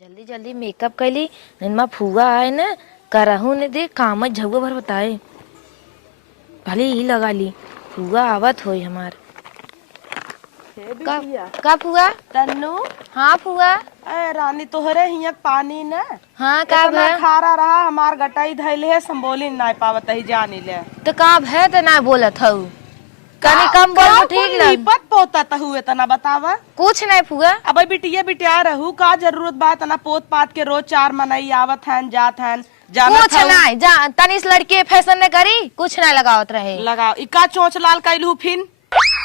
जल्दी जल्दी मेकअप कैली निनमा फुआ आए न करहू ने दे काम झगो भर बताए भले ही लगा ली फुआ आवत होई हमार का, का फुआ तन्नू। हाँ फुआ। ए रानी तोहरे हिया पानी न हाँ का इतना भै खारा रहा हमार गटाई धैले है संबोली ना पावत ही जानी ले तो का भै तो ना बोलत हऊ कनी कम बोल तो ठीक लग लिपत पोता त हुए तना बतावा कुछ नहीं फुआ। अब बिटिया बिटिया रहू का जरूरत बा तना पोत पात के रोज चार मनई आवत हैं जात हैं कुछ नहीं जा तनिस लड़के फैशन ने करी कुछ नहीं लगावत रहे लगाओ इका चोंच लाल कैलू फिन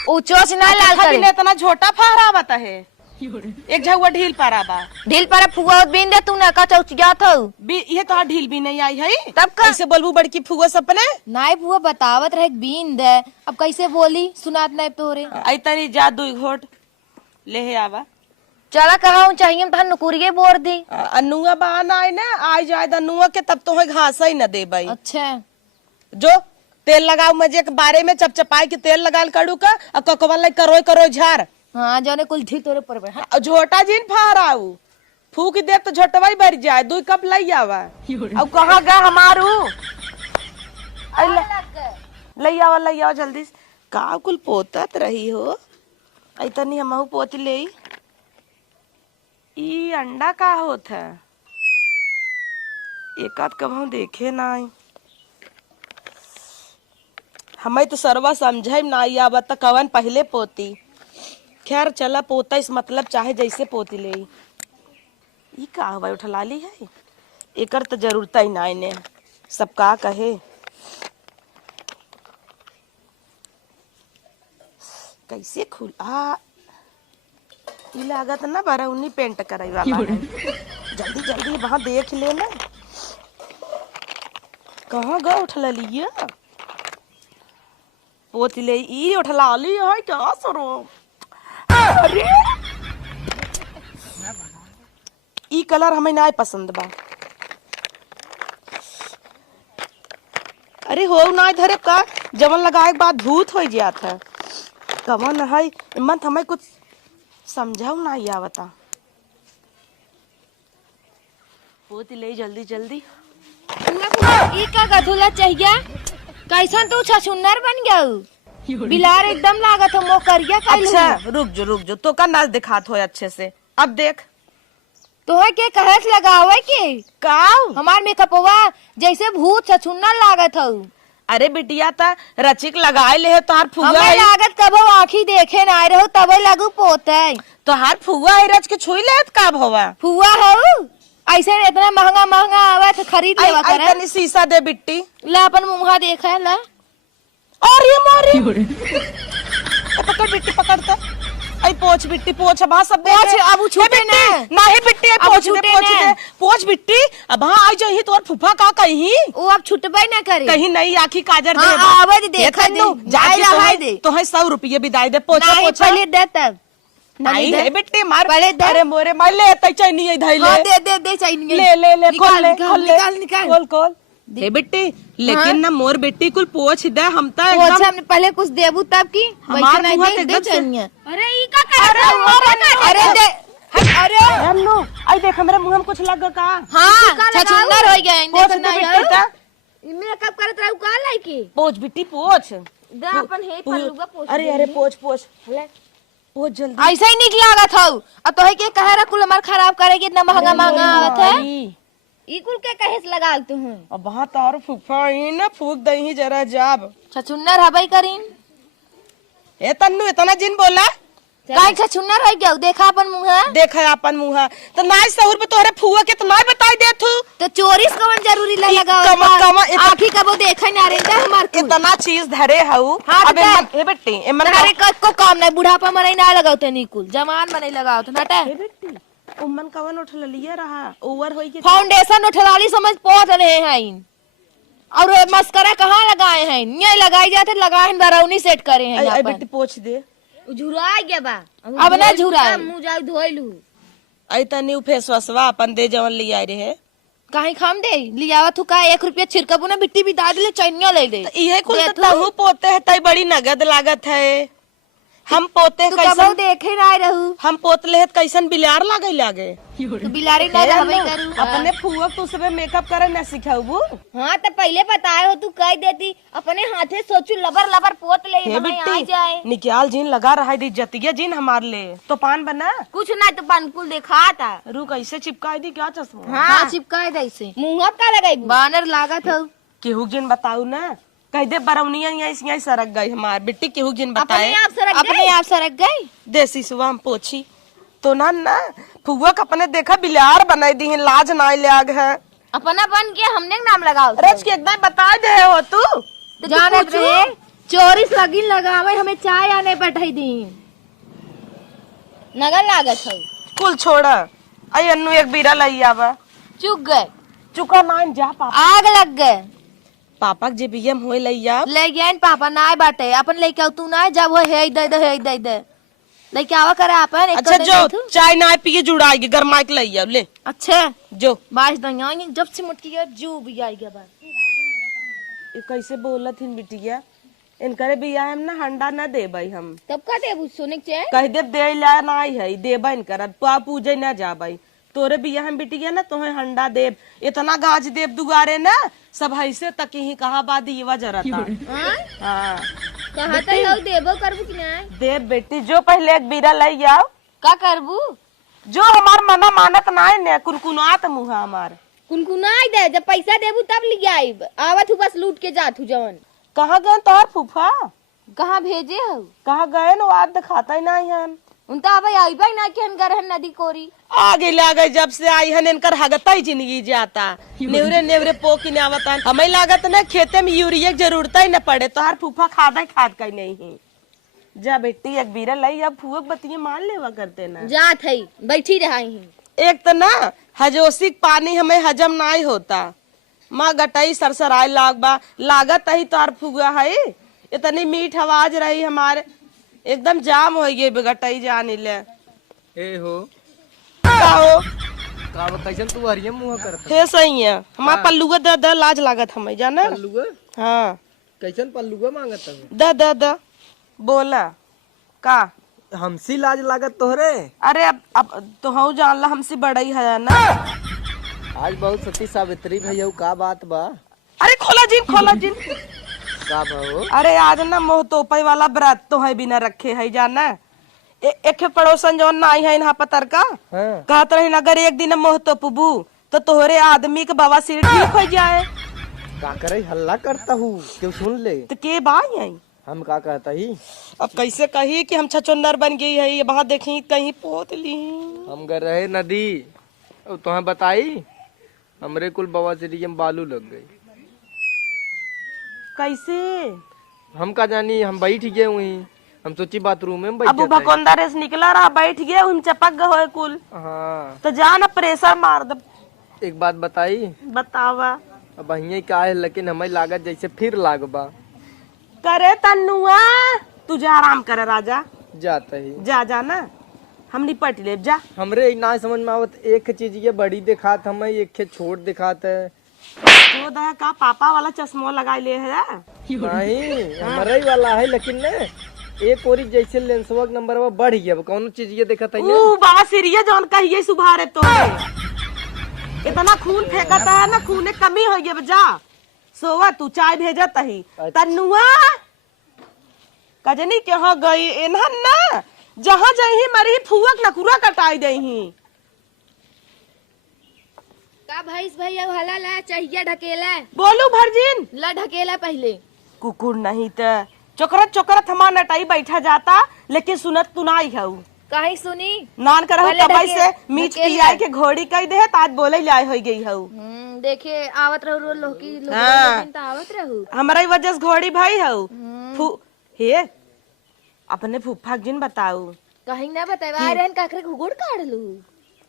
ऊ चोच ना लाल करे इतना झोटा फहरावत है एक झुआ ढील पारा बा ढील पर फुआ बिन दे तू ना का चौचिया थऊ ये तो ढील भी नहीं आई है तब का कैसे बोलबू बड़की फुआ सपने नाई फुआ बतावत रहे बीन दे अब कैसे बोली सुनात नहीं तोरे आई तनी जा दुई घोट ले हे आवा चला कहा चाहिए तहन नुकुरिये बोर दी अनुआ बहाना आई ना आई जाए अनुआ के तब तो घास ही न दे भाई। अच्छा जो तेल लगाओ मजे के बारे में चपचपाई के तेल लगाल कड़ू का और ककवा लाई करोय करोय झार हाँ जौने कुल ढील तोरे पर बे और झोटा जिन फहराऊ फूक दे तो झोटवा ही भर जाए दुई कप लाई आवा अब कहाँ गा हमारू लई आवा जल्दी का कुल पोतत रही हो आई तनी हमहू पोत ले ई अंडा का होत है एक आध कब हम देखे ना आई हमें तो सरवा समझे ना आवत त कवन पहले पोती खैर चला पोता इस मतलब चाहे जैसे पोती ले ई का हवा उठला ली है एकर तो जरूरत ही ना इन्हें सब का कहे कैसे खुल ई लागत ना बरा उन्हीं पेंट कराई वाला है जल्दी जल्दी वहां देख लेना कहाँ गा उठला लिया पोती ले ई उठला ली है क्या सरो अरे ई कलर हमें ना पसंद बा अरे हो ना धरे का जवन लगाए के बाद भूत हो जात है कवन है इमन हमें कुछ समझाऊ ना आवता पोती ले जल्दी जल्दी ई का गधुला चाहिए कैसन तू छछुन्नर बन गया बिलार एकदम लागत हो मोकरिया कैलू। अच्छा रुक जो तो का नाच दिखात हो अच्छे से अब देख तोहे के कहत लगावे के काऊ हमार मेकअपवा जैसे भूत छछुन्नर लागत हो। अरे बिटिया ता रचिक लगाए ले है तोहार फुआ हमें लागत कबो आँखी देखे ना रहो तबे लगू पोते तोहार फुआ है रच के छुई ले का भवा फुआ हो ऐसे इतना महंगा महंगा आवे तो खरीद लेवा करे तनी शीशा दे बिट्टी ला अपन मुंहा देखा ला और ये मोरी पकड़ बिट्टी पकड़ता आई पोछ बिट्टी पोछ अब सब पोछ अब छूटे ना नहीं बिट्टी पोछ बिट्टी अब हां आई जही तोर फुफा का कहीं वो अब छुटबे ना करे कहीं नहीं आखी काजर दे हां आवे देखा दे जाए रहा दे तो है 100 रुपये विदाई दे पोछ पोछ पहले दे तब नहीं है बिट्टी मार पहले दे अरे मोरे मार ले तई चाहिए नहीं धई ले हां दे चाहिए ले खोल ले निकाल खोल दे बिट्टी लेकिन ना मोर बेटी कुल पोछ दे हम तो एकदम हमने पहले कुछ देबू तब की हमार मुंह नहीं दे चाहिए। अरे ई का कर अरे दे अरे हेलो आई देख मेरे मुंह में कुछ लग का हां छछुन्नर हो गया पोछ दे बिट्टी ता मेकअप करत रहू का लाइकी पोछ बिट्टी पोछ दे अपन हे पल्लूगा पोछ अरे पोछ ले पोछ जल्दी ऐसा ही निक लागत हो अब तोहे के कहे रा कुल हमार खराब करेगी इतना महंगा महंगा आवत है ई कुल के कहे से लगाल तू हूं अब वहां तार फुफा ही ना फूक दही जरा जाब छछुन्नर हबई करीन ए तन्नू इतना जिन बोला काहे छछुन्नर हो गया देखा अपन मुंह देखा अपन मुंह तो नाई सहूर पे तोहरे फुआ के तो नाई बताई दे तू तो चोरी कवन जरूरी ला लगा आँखी कबो देखा ना रे हमार कुल इतना चीज धरे हऊ हाँ, अब ए बेटी एमन अरे को काम नहीं बुढ़ापा मरई ना लगाओ तनी कुल जवान मरई लगाओ तो नटा बेटी उमन कवन उठल लिया रहा ओवर होई के फाउंडेशन उठलाली समझ पहुंच रहे हैं और मस्करा कहाँ लगाए हैं ये लगाई जाते लगाए बरौनी सेट करे हैं यहाँ बेटी पोछ दे झुरा गया बा अब ना झुराए मुंह जाई धोइलू आई तनी फेस वसवा अपन दे जवन लिया रे कहीं खाम दे लियावा तू का 1 रुपया छिड़कबू ना बिट्टी भी दाद ले चैनिया ले दे इहे कुल तहु पोते है तई बड़ी नगद लागत है हम पोते तू कैसन कबो देखे ना रहू। हम पोतले है कैसन बिलार लागे तू बिलारी ना रहबे करू। अपने फुआ तू सबे मेकअप करे न सिखाऊ। हाँ तो पहले बताए हो तू कह देती अपने हाथे सोचू लबर लबर पोत ले हे हमें आ बिट्टी जाए। निकाल जिन लगा रहा है इज्जतिया जिन हमार ले तो पान बना कुछ ना तो पानकुल देखा था। रुक ऐसे चिपकाई दी क्या चश्मा हाँ चिपकाए दे इसे। मुंह का लगाई बानर लागत हो। केहू जिन बताऊ ना कह दे बरौनिया यहाँ सरक गई हमार बिट्टी केहू जिन बताए अपने आप सरक गई। देसी सुबह हम पोछी तो ना फुआ का अपने देखा बिलार बनाई दी है लाज ना लाग है अपना बन के हमने नाम लगाओ। रच के एकदम बता दे हो तू जानत रहे चोरी लगी लगावे हमें चाय आने बैठाई दी नगर लागत हो। कुल छोड़ा आई अन्नू एक बीरा लई आवा चुक गए चुका मान जा पापा आग लग गए। पापा जे बियम होए लई आ ले गए पापा ना बाटे अपन लेके तू ना जब वो है दे लेके आवा करे अपन। अच्छा जो चाय ना पिए जुड़ाएगी गरमाई के लई आ ले अच्छा जो बाज दया जब से मुटकी जू भी आई गया। ये कैसे बोलत हिन बिटिया इनकरे बिया हम ना हंडा ना देबई हम तब का देबू सोने के चाहिए कह दे दे ला ना है देबा इनकर पा पूजे ना जाबई तोरे बिया हम बिटिया ना तोहे हंडा देब इतना गाज देब दुगारे ना सब ऐसे तक ही कहा बादी ये जरा था हाँ कहा तो हो देबो करबू कि ना देब बेटी जो पहले एक बीरा लई आओ का करबू जो हमार मना मानत ना है ने कुनकुनात मुहा हमार कुनकुनाई दे जब पैसा देबू तब ले आई आवत हूँ बस लूट के जात हूँ जवन। कहाँ गए तोहर फूफा कहाँ भेजे हो कहाँ गए न आज दिखाता ही नहीं हन उनता अब आई भाई ना कि हन नदी कोरी आगे लागे जब से आई हन इनकर हगता ही जिंदगी जाता नेवरे नेवरे पोकी ने आवता हमें लागत ना खेते में यूरिया की जरूरत ही न पड़े तोहर फूफा खाद का नहीं है जा बेटी एक बीरा लाई अब फूक बतिये मान लेवा करते ना जात है बैठी रही एक तो ना हजोसी पानी हमें हजम नहीं होता माँ गटाई सरसराय लागत ही तोहर फुआ है इतनी मीठ आवाज रही हमारे एकदम जाम हो गए गटाई जाने ले ए हो का हो का कैसन तू हरियम मुंह करत हे सही है हमार पल्लुआ द लाज लागत हमें जाना पल्लुआ हाँ कैसन पल्लुआ मांगत हवे द बोला का हमसी लाज लागत तोहरे। अरे अब तो हूँ जान ला हमसे बड़ा ही है ना आज बहुत सती सावित्री भैया का बात बा। अरे खोला जिन का भाव अरे आज ना मोह तोपई वाला व्रत तो है बिना रखे है जाना एक पड़ोसन जो ना आई है यहाँ पतर का हाँ। कहत रही अगर एक दिन मोह तोपबू तो तोहरे आदमी के बवासीर ठीक हो जाए का करे हल्ला करता हूँ क्यों सुन ले तो के बाई आई हम का कहता ही अब कैसे कही कि हम छचोंदर बन गई है ये वहाँ देखी कहीं पोत ली हम गए रहे नदी तुम्हें बताई हमरे कुल बवासीर में बालू लग गई। कैसे हम का जानी हम बैठ गए वहीं हम सोची बाथरूम में बैठ अब भकोंदर से निकला रहा बैठ गया उन चपक गए कुल हाँ तो जा ना प्रेशर मार दे एक बात बताई बतावा अब अहिए का है लेकिन हमें लागत जैसे फिर लागबा करे तन्नुआ तू जा आराम करे राजा जाता ही जा ना हम निपट ले जा हमरे ना समझ में आवत एक चीज ये बड़ी दिखात हमें एक छोट दिखात है तो दया का पापा वाला चश्मा लगा ले है नहीं हमारा ही वाला है लेकिन ने एक और जैसे लेंसवा नंबर वो बढ़ गया कौन चीज ये देखा था बाबा सीरियस जौन कहिए सुधारे तो इतना खून फेंकता है ना खून कमी हो गया जा सोवा तू चाय भेजत ही तन्नुआ कजनी के हो गई एनहन ना जहाँ जाही मरी फुवक नकुरा कटाई देही का भैंस भैया हला ला चाहिए ढकेला बोलू भरजिन ला ढकेला पहले कुकुर नहीं तो चोकरत हमार नटाई बैठा जाता लेकिन सुनत तू नहीं है कहीं सुनी नान करहु पहले तबई से ढके- मीच ढकेल पियाई के घोड़ी कई दे आज बोले लाए हो गई हऊ देखे आवत रहू लोकी हाँ। तो आवत रहू हमारा वजह से घोड़ी भाई हऊ हे अपने फूफा जिन बताऊ कहीं ना बतावा रहन काकरे घुगुड़ काढ़ लू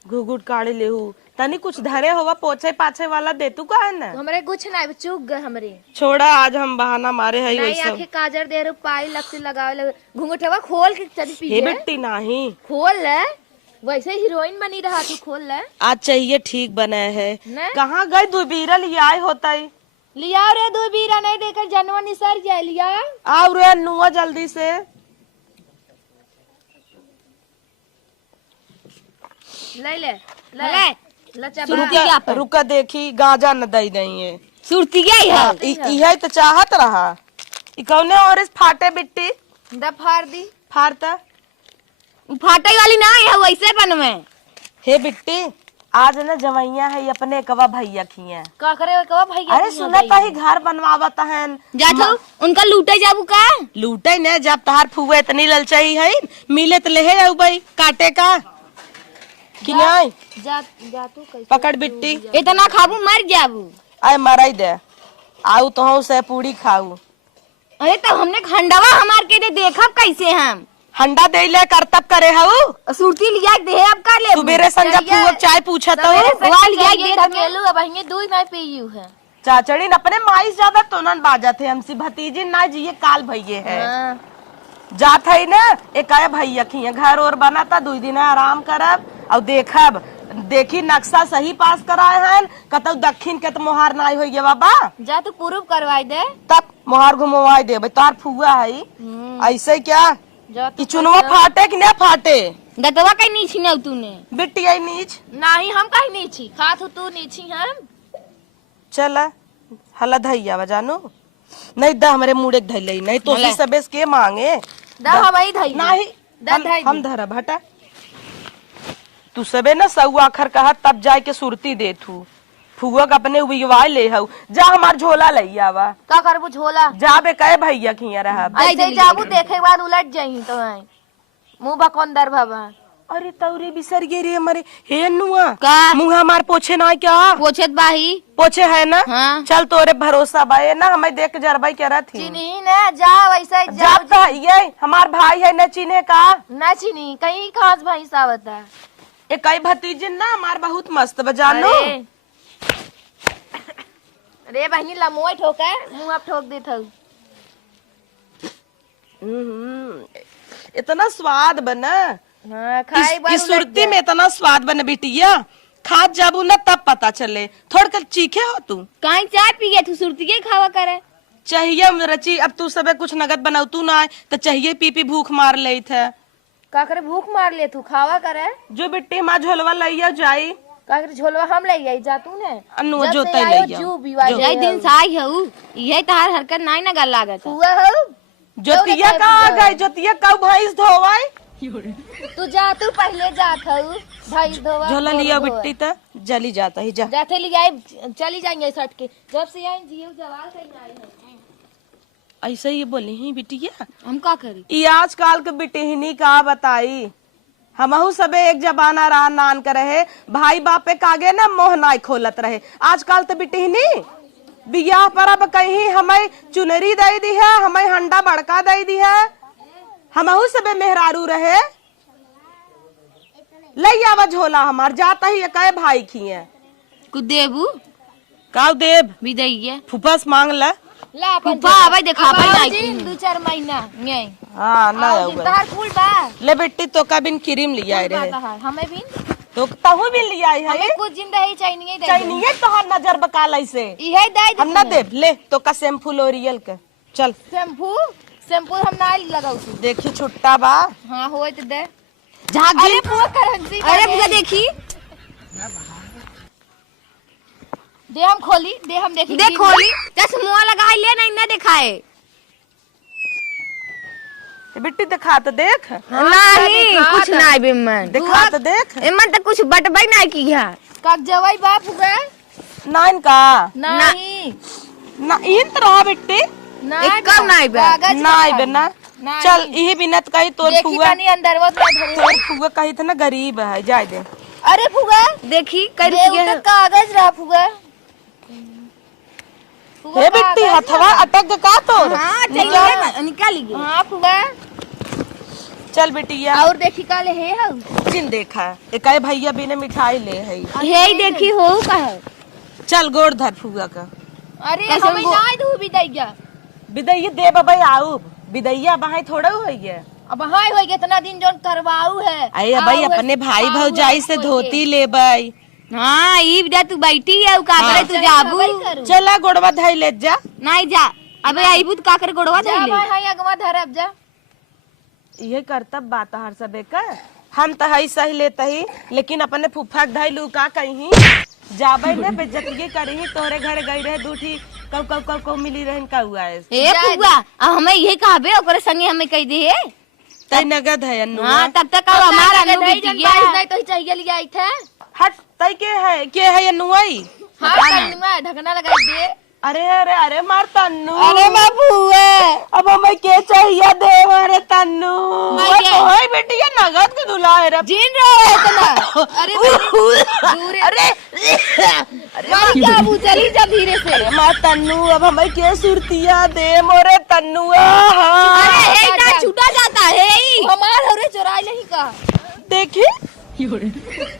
घुघुट काढ़े लेहू तनी कुछ धरे होवा पोछे पाछे वाला दे तू का है ना हमरे कुछ ना चूक गए हमरे छोड़ा आज हम बहाना मारे है नहीं वैसे आंखें काजर दे रू पाई लक्ष्य लगावे लगे घुंघटवा खोल के चली हे पीछे बेटी नहीं खोल ले वैसे हीरोइन बनी रहा तू खोल ले आज चाहिए ठीक बने है न? कहाँ गए दुबीरा लिया होता है लिया रे दो बीरा नहीं देकर जनवा निसर जाए लिया आओ रे नुआ जल्दी से ले ले ले ले चबा रुका रुका देखी गांजा न दई दई सुरती गई है इहे तो चाहत रहा ई कौने और फाटे बिट्टी द फाड़ दी फाड़ता फाटे वाली ना है वैसे बनवे हे बिट्टी आज न जवैया है अपने कवा भैया खिया का करे कवा भैया अरे सुना ही घर बनवावत है जातो उनका लूटे जाबू का लूटे न जब तहार फुआ इतनी ललचाई है मिले तो ले आऊ भाई काटे का कि नहीं जा जा तू कैसे पकड़ बिट्टी इतना खाबू मर जाबू आए मराई दे आऊ तो से पूरी खाऊ अरे तो हमने खंडवा हमार के दे देखब कैसे हम हंडा दे ले करतब करे हऊ सुरती लिया दे अब का ले सुबेरे संजा फुआ चाय पूछत हो वाल लिया दे अकेलू अब हंगे दूध नहीं पीयू है चाचड़ी न अपने माई ज्यादा तो नन बाजा थे हमसी भतीजी ना जिये काल भैये है जात है ना एक आए भैया खिया घर और बना था 2 दिन आराम करब और देखब देखी नक्शा सही पास कराए हैं कतौ दक्षिण के तो मोहार नाई हो गया बाबा जा तू पूरब करवाई दे तब मोहार घुमवाई दे तार फुआ है ऐसे क्या कि चुनवा फाटे कि ना फाटे गतवा कहीं नीची न तूने बिट्टी आई नीच नहीं हम कहीं नीची खात तू नीची हम चल हला धैया बजानो नहीं दा हमारे मुड़े धैले नहीं तो सबेस के मांगे दा हम ही धई नहीं हम धरब हटा तू सबे ना सऊ आखर कहा तब जाए के सुरती दे तू फुआ का अपने उबिगवा ले हऊ जा हमार झोला लई आवा का करबू झोला जाबे कहे भैया खिया रहा ऐसे जाबू देखे बाद उलट जाई तो है मुंह बकंदर बाबा अरे तौरे बिसर गे रे हमारे हे नुआ का मुंह हमार पोछे ना क्या पोछत बाही पोछे है ना हाँ। चल तोरे भरोसा बाए ना हमें देख जरबाई कह रहा थी चिन्ही ना जा वैसे जाब तो ये हमार भाई है न चिन्हे का ना चिन्ही कहीं खास भाई सावता एक कई भतीजे ना हमार बहुत मस्त बजानो अरे बहनी लमोई ठोके मुंह अब ठोक देत हूँ इतना स्वाद बना खाई इस सुरती में इतना स्वाद बना बिटिया खाद जाबू ना तब पता चले थोड़ कर चीखे हो तू कहीं चाय पी गया तू सुरती के खावा करे चाहिए रची अब तू सबे कुछ नगद बनाऊ तू ना तो चाहिए पी पी भूख मार ले थे का करे भूख मार ले तू खावा करे जो बिट्टी हमार झोलवा लइया जाई का करे झोलवा हम ले गई जा तू ने अन्नु जोते लइया जू बिवा जाई दिन साई हऊ यही तार हरकत नहीं ना गल लागत हुआ हऊ जोतिया का आ गई जोतिया का भैंस धोवाई तू जा तू पहले जात हऊ भाई धोवा झोला लिया बिट्टी त जली जाता ही जा जाते ले जाए चली जाएंगे सट के जब से आई जीव जवाल कहीं आई है ऐसे ही बोली ही बिटिया हम का करी ये आजकल के बिटिहनी का बताई हमहू सबे एक जबाना रहा नान कर रहे भाई बापे कागे ना मोह नाई खोलत रहे आजकल तो बिटिहनी बियाह पर अब कहीं हमें चुनरी दे दी है हमें हंडा बड़का दे दी है हमहू सबे मेहरारू रहे लई आवा झोला हमार जाता ही कहे भाई खिए कुछ देबू काव देव विदैये फुफस मांग ला ला फुफा आवे देखा भाई 2-4 महीना नहीं हां ना तार फूल बा ले बेटी तो का बिन क्रीम लिया रे हमें भी तो तहु भी लिया है हमें कुछ जिंदा ही चाहिए दे चाहिए तो हर नजर बकाल ऐसे इहे दे हम ना दे ले तो का शैम्पू लोरियल के चल शैम्पू हम ना लगाऊ तू देखी छुट्टा बा हां होय तो दे झाग अरे पूरा करंसी अरे पूरा देखी दे हम खोली दे हम देखी दे खोली चश्मा लगा ले नहीं ना दिखाए बिट्टी दिखा तो देख नहीं कुछ नहीं बिमन दिखा तो देख इमन तो कुछ बटबई नहीं की है कब जवाई बाप हुआ नाइन का नहीं ना इन तरह बिट्टी एकदम नहीं बे नहीं बेना चल यही बिनत कही तोर फुआ नहीं अंदर वो तोर फुआ कही था ना गरीब है जाय दे अरे फुआ देखी कर कागज रहा फुआ हे बिट्टी हथवा अटक का तोर हां चाहिए निकाल ली हां फुआ चल बिटिया और देखी काले हे हम जिन देखा एकाए भैया बिने मिठाई ले है हे देखी हो का चल गोड़ धर फुआ का अरे हमें नहीं दू बिदैया बिदैया दे बबई आऊ बिदैया बहाई थोड़ा होई है अब हाय होई कितना दिन जोन करवाऊ है अरे भाई अपने भाई भौजाई से धोती ले बई हां ई बिदा तू बैठी है का करे तू जाबू चला गोड़वा धई ले जा नहीं जा अबे आईबू का करे गोड़वा धई ले जा भाई हां अगवा धर अब जा ये करतब बात हर सबे का हम तो हई सही लेते ही, लेकिन अपने फुफा के धैलू का कहीं जाबे ने बेइज्जती करही। तोरे घर गई रहे दूठी कब कब कब कब मिली रहन का हुआ है ए फुआ अब हमें यही कहबे ओकरे संगे हमें कह दे तई नगद है अन्नू। हां तब तक अब हमारा नहीं अनु जन बिटिया बाईस नहीं तो चाहिए लिया आई थे। हट तई के है अन्नू आई। हाँ तन्नुआ ढकना लगा दे। अरे अरे अरे मार तन्नू। अरे मां फुआ अब हमें के चाहिए दे मारे तन्नू। मैं के? ओए बेटी ये नगद के दुला है रे। जिन रहे इतना अरे दूर अरे मां क्या अबू चली जा धीरे से। अरे मार तन्नू अब हमें के सुरतिया दे मोरे तन्नू। अरे हे ना छूटा जाता है ही हमार हरे चुराई नहीं का देखी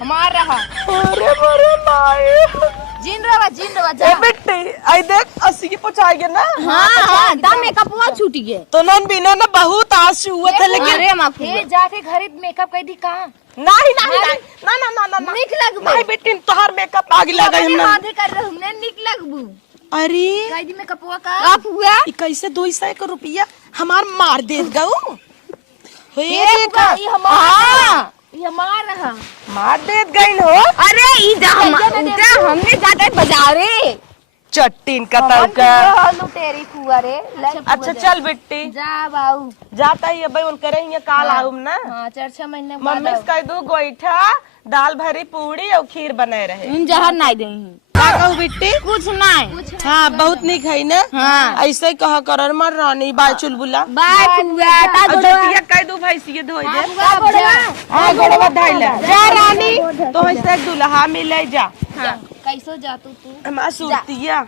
हमार रहा। अरे मोरे माए जिन रवा ए जा। बेटी आई देख 80 की पहुंचाएंगे ना। हां हां दाम मेकअप हुआ छूट गए तो नन बिना ना बहुत आंसू हुए थे लेकिन अरे मां ए जाके घरे मेकअप कर दी का नहीं नहीं नहीं ना ना ना ना निक लगबे। नहीं बेटी तोहार मेकअप आगे लगा अपने हमने। माथे कर रहे हमने निक लगबू अरे कह दी मेकअपवा का। आप हुआ ई कैसे 200 का रुपया हमार मार दे गऊ हे ये देखा ये हमार ये हमार रहा। मार दे गई हो। अरे ई दाम हमने जाते बाजारे चट्टीन का तड़का। लुटेरी फुआ रे। अच्छा चल बेटी जा बाऊ। जाता ही अब उन करे ही काल आऊम ना। हाँ 4-6 महीने मम्मी से कह दू गोईठा दाल भरी पूड़ी और खीर बनाए रहे। इन जहर नहीं देही का कहू बेटी कुछ नहीं हाँ बहुत निक है ना। हाँ ऐसे ही कहा कर मर रानी बाय चुलबुला। बाय फुआ ता और जोतिया कह दू भैंसिया धोई दे। हाँ गोड़वा धइले जा रानी तो ऐसे दुल्हा मिले जा। कैसो जा तू हमार सुरतिया